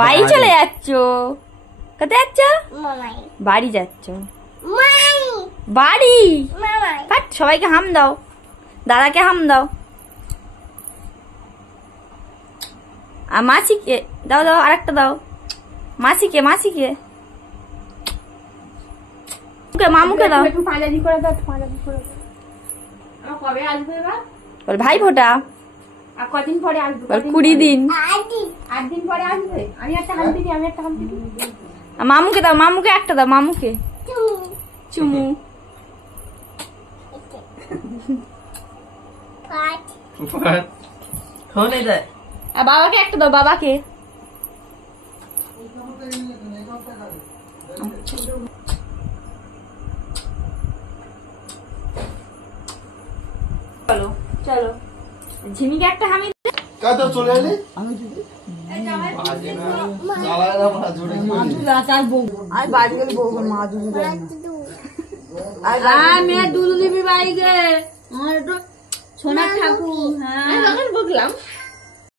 বাড়ি চলে যাচ্ছ? কোথায় যাচ্ছ? বাড়ি যাচ্ছ? বাড়ি সবাইকে হাম দাও, দাদাকে হাম দাও। আর মাসিকে দাও, দাও আরেকটা দাও। মাসিকে মাসিকে মামুকে দাও। ভাই ফোটা কদিন পরে আসবে? 20 দিন। 8 দিন পরে আসবে। আমি একটা হাম দিই, আমি একটা হাম দিই। মামুকে দাও, মামুকে একটা দাও, মামুকে চুমু। আর বাবাকে একটা দাও, বাবাকে। চলো চলো, ঝিমিকে একটা হামি দে। কাদা চলে এলি? আমি মেয়ে দুধ দিবি বাইকে সোনার ঠাকুর। হ্যাঁ বললাম